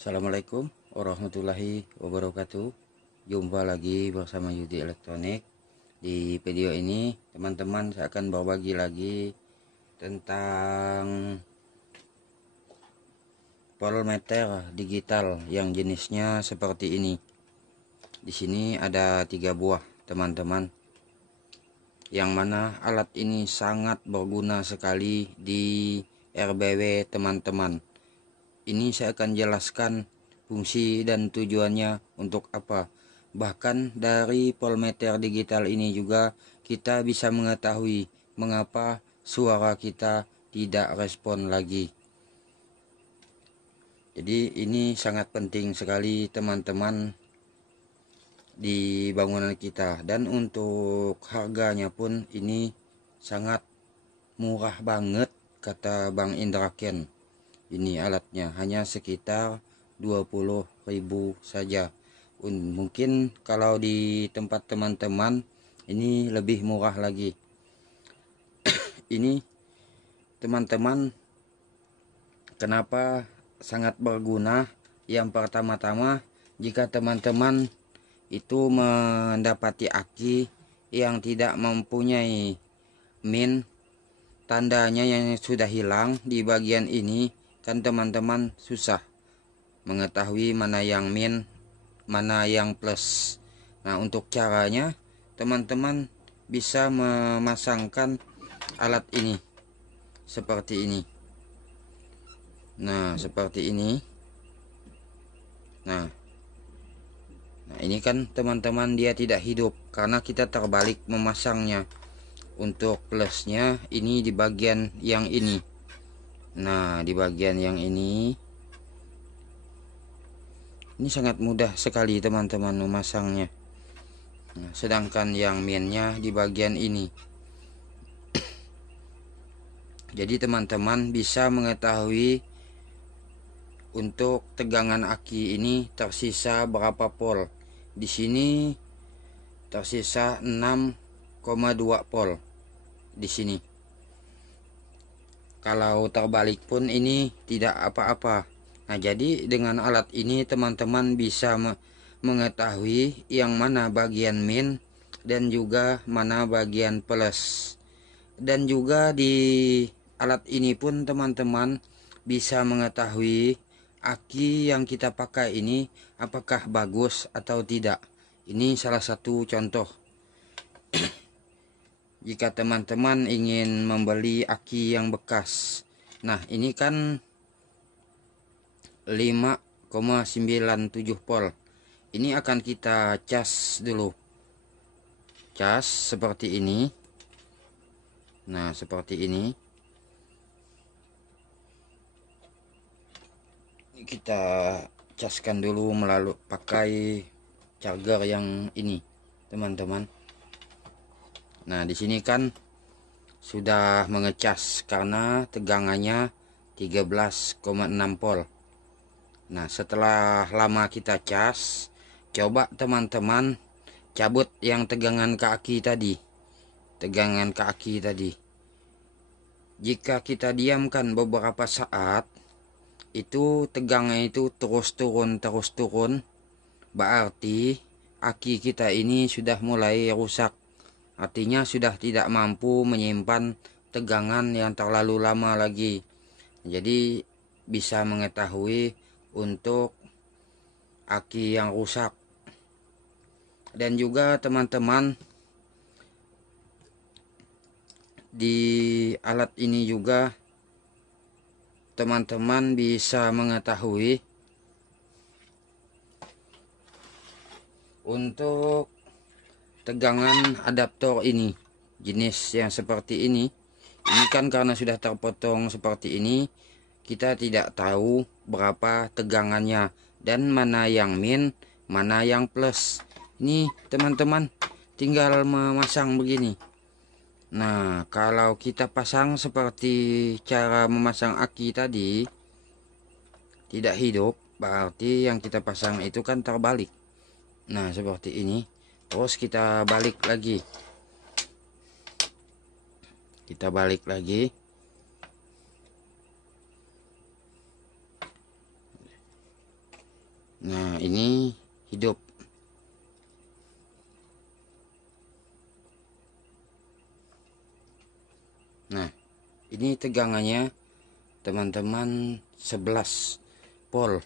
Assalamualaikum warahmatullahi wabarakatuh. Jumpa lagi bersama Yudi Elektronik. Di video ini teman-teman saya akan berbagi lagi tentang voltmeter digital yang jenisnya seperti ini. Di sini ada 3 buah teman-teman, yang mana alat ini sangat berguna sekali di RBW teman-teman. Ini saya akan jelaskan fungsi dan tujuannya untuk apa. Bahkan dari voltmeter digital ini juga kita bisa mengetahui mengapa suara kita tidak respon lagi. Jadi ini sangat penting sekali teman-teman di bangunan kita, dan untuk harganya pun ini sangat murah banget kata Bang Indraken. Ini alatnya hanya sekitar 20.000 saja. Mungkin kalau di tempat teman-teman ini lebih murah lagi. Ini teman-teman, kenapa sangat berguna? Yang pertama-tama, jika teman-teman itu mendapati aki yang tidak mempunyai min, tandanya yang sudah hilang di bagian ini, kan teman-teman susah mengetahui mana yang min, mana yang plus. Nah, untuk caranya teman-teman bisa memasangkan alat ini seperti ini. Nah, seperti ini. Nah, ini kan teman-teman dia tidak hidup karena kita terbalik memasangnya. Untuk plusnya ini di bagian yang ini. Nah, di bagian yang ini sangat mudah sekali teman-teman memasangnya. Nah, sedangkan yang minnya di bagian ini. Jadi teman-teman bisa mengetahui untuk tegangan aki ini tersisa berapa volt. Di sini tersisa 6,2 volt di sini. Kalau terbalik pun ini tidak apa-apa. Nah, jadi dengan alat ini teman-teman bisa mengetahui yang mana bagian min dan juga mana bagian plus. Dan juga di alat ini pun teman-teman bisa mengetahui aki yang kita pakai ini apakah bagus atau tidak. Ini salah satu contoh. Jika teman-teman ingin membeli aki yang bekas. Nah, ini kan 5,97 volt. Ini akan kita cas dulu. Cas seperti ini. Nah, seperti ini. Kita caskan dulu melalui pakai charger yang ini, teman-teman. Nah, di sini kan sudah mengecas karena tegangannya 13,6 volt. Nah, setelah lama kita cas, coba teman-teman cabut yang tegangan kaki tadi. Tegangan kaki tadi. Jika kita diamkan beberapa saat, itu tegangnya itu terus turun, berarti aki kita ini sudah mulai rusak. Artinya sudah tidak mampu menyimpan tegangan yang terlalu lama lagi. Jadi bisa mengetahui untuk aki yang rusak. Dan juga teman-teman, di alat ini juga teman-teman bisa mengetahui untuk tegangan adaptor ini, jenis yang seperti ini. Ini kan karena sudah terpotong seperti ini, kita tidak tahu berapa tegangannya dan mana yang min, mana yang plus. Ini teman-teman tinggal memasang begini. Nah, kalau kita pasang seperti cara memasang aki tadi tidak hidup, berarti yang kita pasang itu kan terbalik. Nah, seperti ini. Terus kita balik lagi. Kita balik lagi. Nah, ini hidup. Nah, ini tegangannya teman-teman 11 volt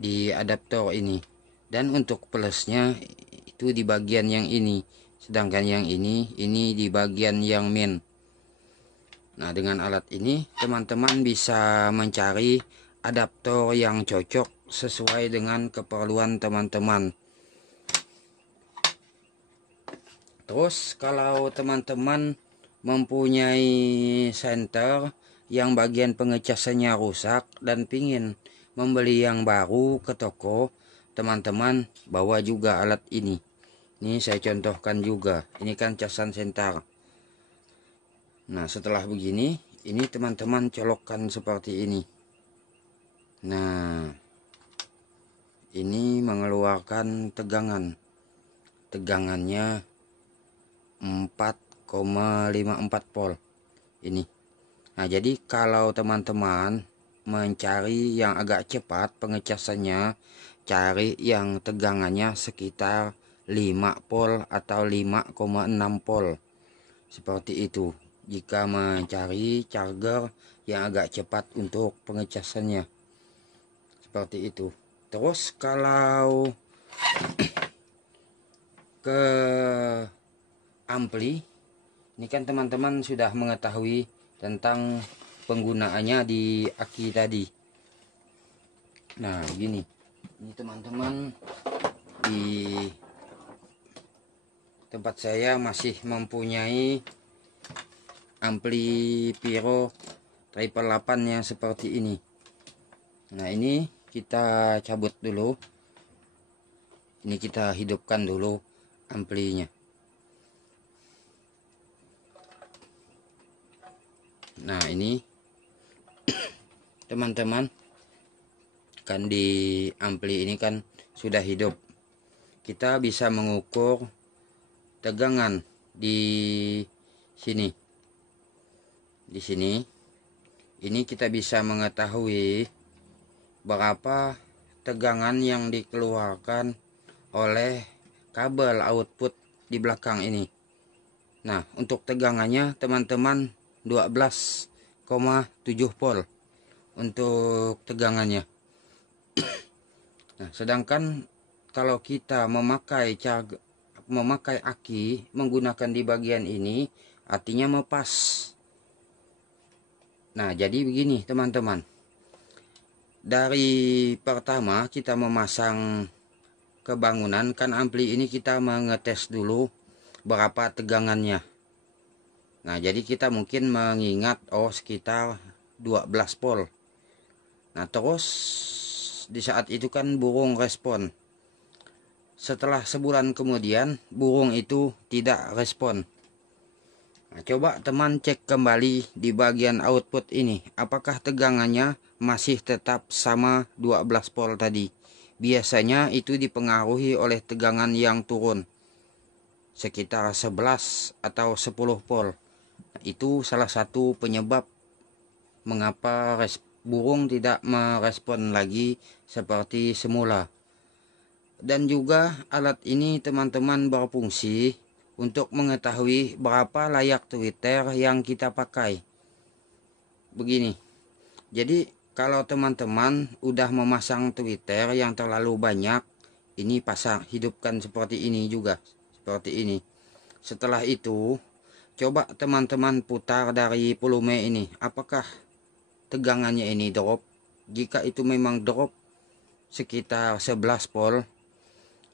di adaptor ini. Dan untuk plusnya itu di bagian yang ini, sedangkan yang ini di bagian yang main. Nah, dengan alat ini teman-teman bisa mencari adaptor yang cocok sesuai dengan keperluan teman-teman. Terus kalau teman-teman mempunyai senter yang bagian pengecasannya rusak dan pingin membeli yang baru ke toko, teman-teman bawa juga alat ini. Ini saya contohkan juga. Ini kan casan senter. Nah, setelah begini, ini teman-teman colokkan seperti ini. Nah, ini mengeluarkan tegangan. Tegangannya 4,54 volt ini. Nah, jadi kalau teman-teman mencari yang agak cepat pengecasannya, cari yang tegangannya sekitar 5 volt atau 5,6 volt. Seperti itu jika mencari charger yang agak cepat untuk pengecasannya. Seperti itu. Terus kalau ke ampli, ini kan teman-teman sudah mengetahui tentang penggunaannya di aki tadi. Nah, begini. Ini teman-teman, di tempat saya masih mempunyai ampli Pyro triple 8 yang seperti ini. Nah, ini kita cabut dulu. Ini kita hidupkan dulu amplinya. Nah, ini teman-teman, kan di ampli ini kan sudah hidup. Kita bisa mengukur tegangan di sini. Di sini ini kita bisa mengetahui berapa tegangan yang dikeluarkan oleh kabel output di belakang ini. Nah, untuk tegangannya teman-teman 12,7 volt untuk tegangannya. Nah, sedangkan kalau kita memakai aki menggunakan di bagian ini, artinya mepas. Nah, jadi begini teman-teman. Dari pertama kita memasang ke bangunan, kan ampli ini kita mengetes dulu berapa tegangannya. Nah, jadi kita mungkin mengingat sekitar 12 volt. Nah, terus di saat itu kan burung respon. Setelah sebulan kemudian burung itu tidak respon. Nah, coba teman cek kembali di bagian output ini, apakah tegangannya masih tetap sama 12 volt tadi. Biasanya itu dipengaruhi oleh tegangan yang turun sekitar 11 atau 10 volt. Nah, itu salah satu penyebab mengapa burung tidak merespon lagi seperti semula. Dan juga alat ini teman-teman berfungsi untuk mengetahui berapa layak Twitter yang kita pakai. Begini, jadi kalau teman-teman udah memasang Twitter yang terlalu banyak, ini pasang hidupkan seperti ini juga, seperti ini. Setelah itu coba teman-teman putar dari volume ini, apakah tegangannya ini drop. Jika itu memang drop sekitar 11 volt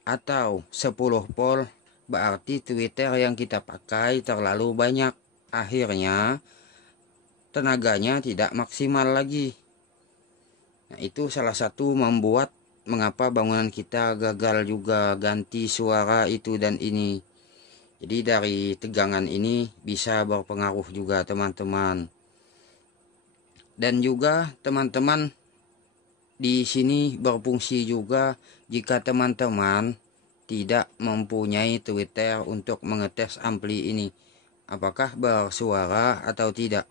atau 10 volt, berarti Twitter yang kita pakai terlalu banyak. Akhirnya tenaganya tidak maksimal lagi. Nah, itu salah satu membuat mengapa bangunan kita gagal juga ganti suara itu dan ini. Jadi dari tegangan ini bisa berpengaruh juga teman-teman. Dan juga teman-teman di sini berfungsi juga jika teman-teman tidak mempunyai Twitter untuk mengetes ampli ini, apakah bersuara atau tidak.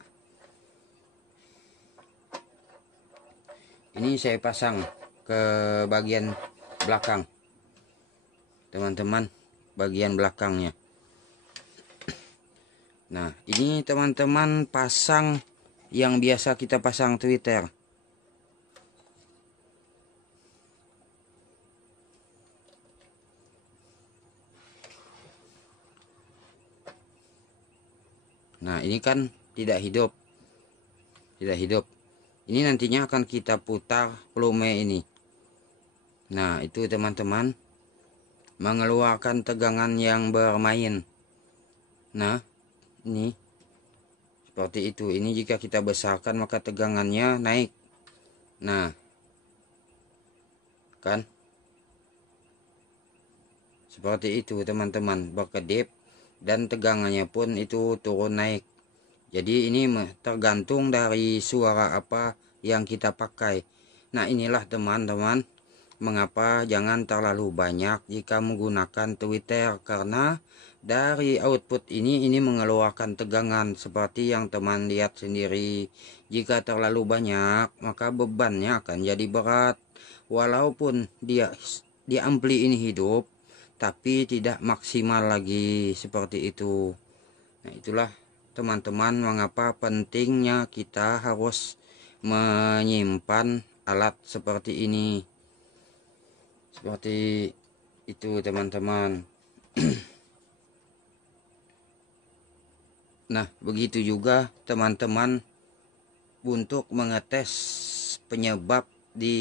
Ini saya pasang ke bagian belakang, teman-teman, bagian belakangnya. Nah, ini teman-teman pasang yang biasa kita pasang tweeter. Nah, ini kan tidak hidup. Tidak hidup. Ini nantinya akan kita putar volume ini. Nah, itu teman-teman, mengeluarkan tegangan yang bermain. Nah, ini seperti itu. Ini jika kita besarkan maka tegangannya naik. Nah, kan seperti itu teman-teman, berkedip, dan tegangannya pun itu turun naik. Jadi ini tergantung dari suara apa yang kita pakai. Nah, inilah teman-teman, mengapa jangan terlalu banyak jika menggunakan tweeter, karena dari output ini mengeluarkan tegangan seperti yang teman lihat sendiri. Jika terlalu banyak maka bebannya akan jadi berat. Walaupun di ampli ini hidup, tapi tidak maksimal lagi seperti itu. Nah, itulah teman-teman mengapa pentingnya kita harus menyimpan alat seperti ini. Seperti itu teman-teman. Nah, begitu juga teman-teman untuk mengetes penyebab di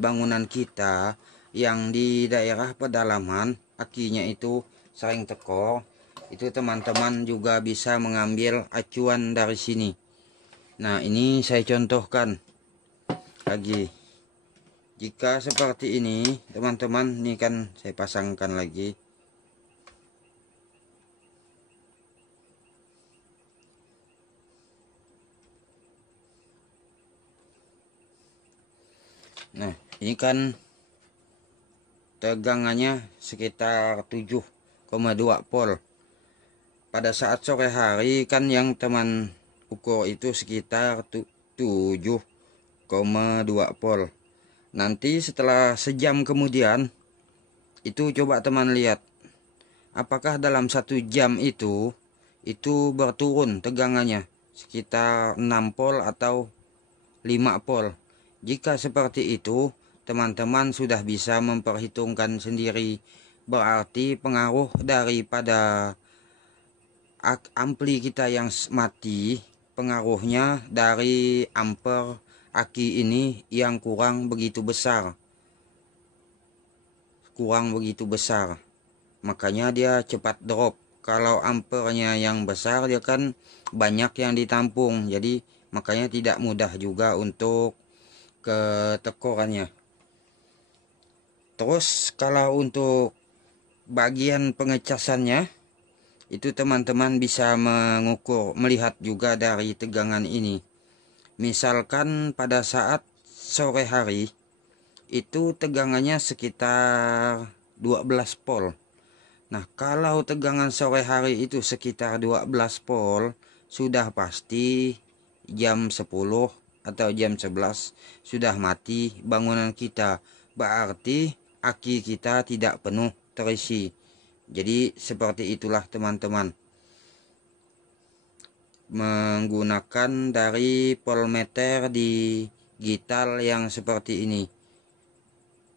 bangunan kita yang di daerah pedalaman akinya itu sering tekor. Itu teman-teman juga bisa mengambil acuan dari sini. Nah, ini saya contohkan lagi. Jika seperti ini teman-teman, ini kan saya pasangkan lagi. Nah, ini kan tegangannya sekitar 7,2 volt. Pada saat sore hari kan yang teman ukur itu sekitar 7,2 volt. Nanti setelah sejam kemudian itu coba teman lihat apakah dalam 1 jam itu berturun tegangannya sekitar 6 volt atau 5 volt. Jika seperti itu, teman-teman sudah bisa memperhitungkan sendiri. Berarti pengaruh daripada ampli kita yang mati, pengaruhnya dari ampere aki ini yang kurang begitu besar. Makanya dia cepat drop. Kalau ampernya yang besar, dia kan banyak yang ditampung. Jadi makanya tidak mudah juga untuk ketekorannya. Terus kalau untuk bagian pengecasannya, itu teman-teman bisa melihat juga dari tegangan ini. Misalkan pada saat sore hari itu tegangannya sekitar 12 volt. Nah, kalau tegangan sore hari itu sekitar 12 volt, sudah pasti jam 10 atau jam 11 sudah mati bangunan kita. Berarti aki kita tidak penuh terisi. Jadi seperti itulah teman-teman, menggunakan dari voltmeter digital yang seperti ini.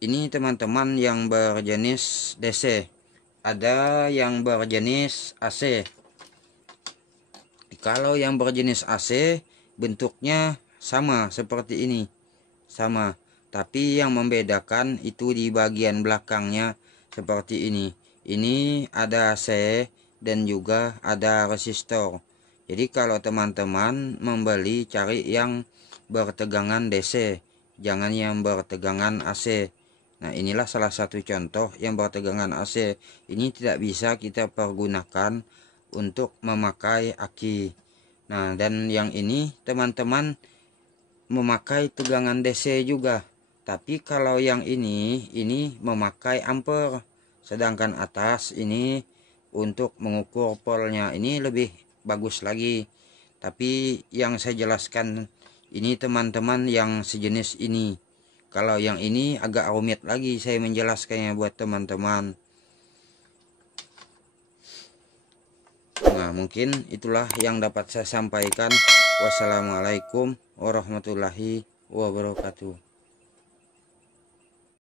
Ini teman-teman yang berjenis DC, ada yang berjenis AC. Kalau yang berjenis AC bentuknya sama seperti ini, sama, tapi yang membedakan itu di bagian belakangnya seperti ini. Ini ada AC dan juga ada resistor. Jadi kalau teman-teman membeli, cari yang bertegangan DC, jangan yang bertegangan AC. Nah, inilah salah satu contoh yang bertegangan AC. Ini tidak bisa kita pergunakan untuk memakai aki. Nah, dan yang ini teman-teman memakai tegangan DC juga. Tapi kalau yang ini memakai ampere. Sedangkan atas ini untuk mengukur voltnya. Ini lebih bagus lagi. Tapi yang saya jelaskan ini teman-teman yang sejenis ini. Kalau yang ini agak rumit lagi saya menjelaskannya buat teman-teman. Nah, mungkin itulah yang dapat saya sampaikan. Wassalamualaikum warahmatullahi wabarakatuh.